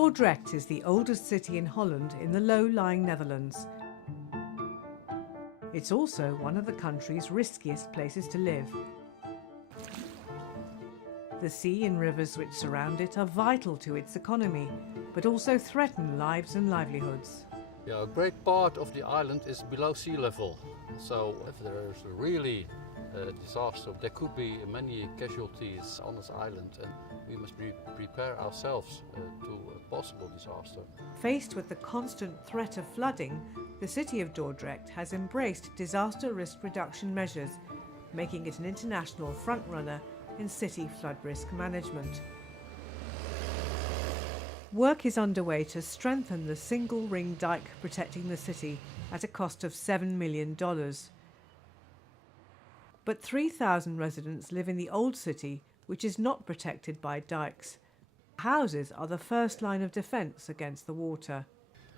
Dordrecht is the oldest city in Holland in the low-lying Netherlands. It's also one of the country's riskiest places to live. The sea and rivers which surround it are vital to its economy, but also threaten lives and livelihoods. Yeah, a great part of the island is below sea level. So if there is really a disaster, there could be many casualties on this island, and we must prepare ourselves to a possible disaster. Faced with the constant threat of flooding, the city of Dordrecht has embraced disaster risk reduction measures, making it an international frontrunner in city flood risk management. Work is underway to strengthen the single ring dike protecting the city at a cost of $7 million. But 3,000 residents live in the old city, which is not protected by dikes. Houses are the first line of defence against the water.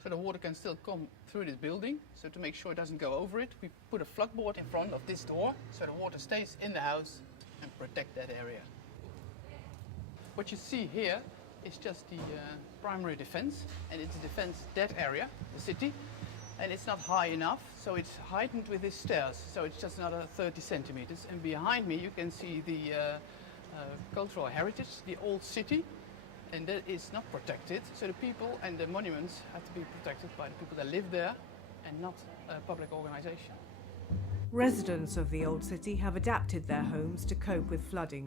So the water can still come through this building. So to make sure it doesn't go over it, we put a floodboard in front of this door so the water stays in the house and protect that area. What you see here is just the primary defense, and it's defense that area, the city, and it's not high enough, so it's heightened with these stairs, so it's just another 30 centimeters. And behind me you can see the cultural heritage, the old city, and that is not protected, so the people and the monuments have to be protected by the people that live there and not a public organization. Residents of the old city have adapted their homes to cope with flooding.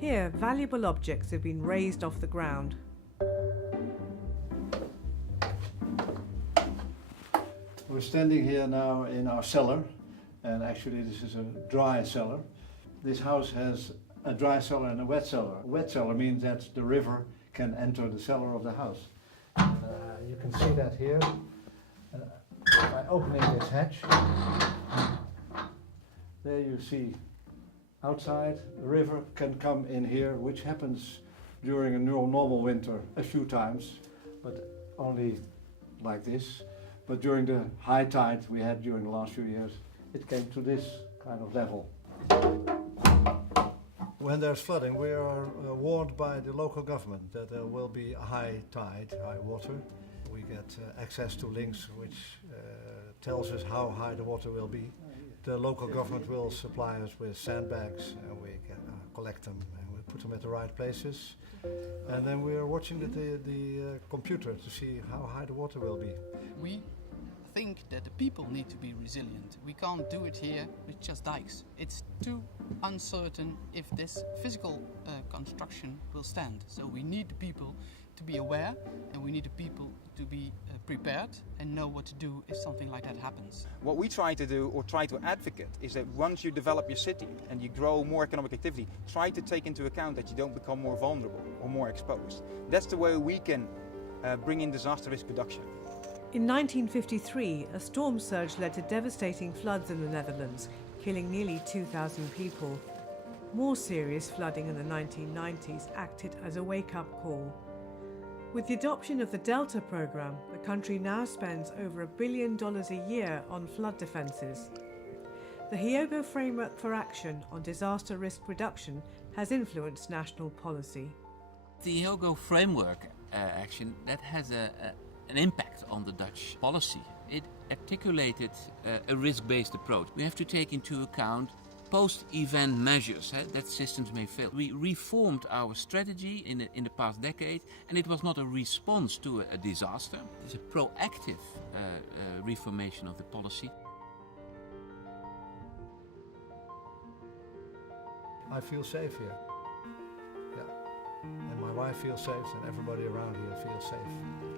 Here, valuable objects have been raised off the ground. We're standing here now in our cellar, and actually this is a dry cellar. This house has a dry cellar and a wet cellar. A wet cellar means that the river can enter the cellar of the house. And, you can see that here by opening this hatch. There you see outside, the river can come in here, which happens during a normal winter a few times, but only like this. But during the high tide we had during the last few years, it came to this kind of level. When there's flooding, we are warned by the local government that there will be a high tide, high water. We get access to links which tells us how high the water will be. The local government will supply us with sandbags, and we can collect them and we put them at the right places. And then we are watching the computer to see how high the water will be. We think that the people need to be resilient. We can't do it here with just dikes. It's too uncertain if this physical construction will stand. So we need the people to be aware, and we need the people to be prepared and know what to do if something like that happens. What we try to do, or try to advocate, is that once you develop your city and you grow more economic activity, try to take into account that you don't become more vulnerable or more exposed. That's the way we can bring in disaster risk reduction. In 1953, a storm surge led to devastating floods in the Netherlands, killing nearly 2,000 people. More serious flooding in the 1990s acted as a wake-up call. With the adoption of the Delta programme, the country now spends over $1 billion a year on flood defences. The HFA Framework for Action on Disaster Risk Reduction has influenced national policy. The HFA Framework Action, that has an impact on the Dutch policy. It articulated a risk-based approach. We have to take into account post-event measures that systems may fail. We reformed our strategy in the past decade, and it was not a response to a disaster. It's a proactive reformation of the policy. I feel safe here. Yeah. And my wife feels safe, and everybody around here feels safe.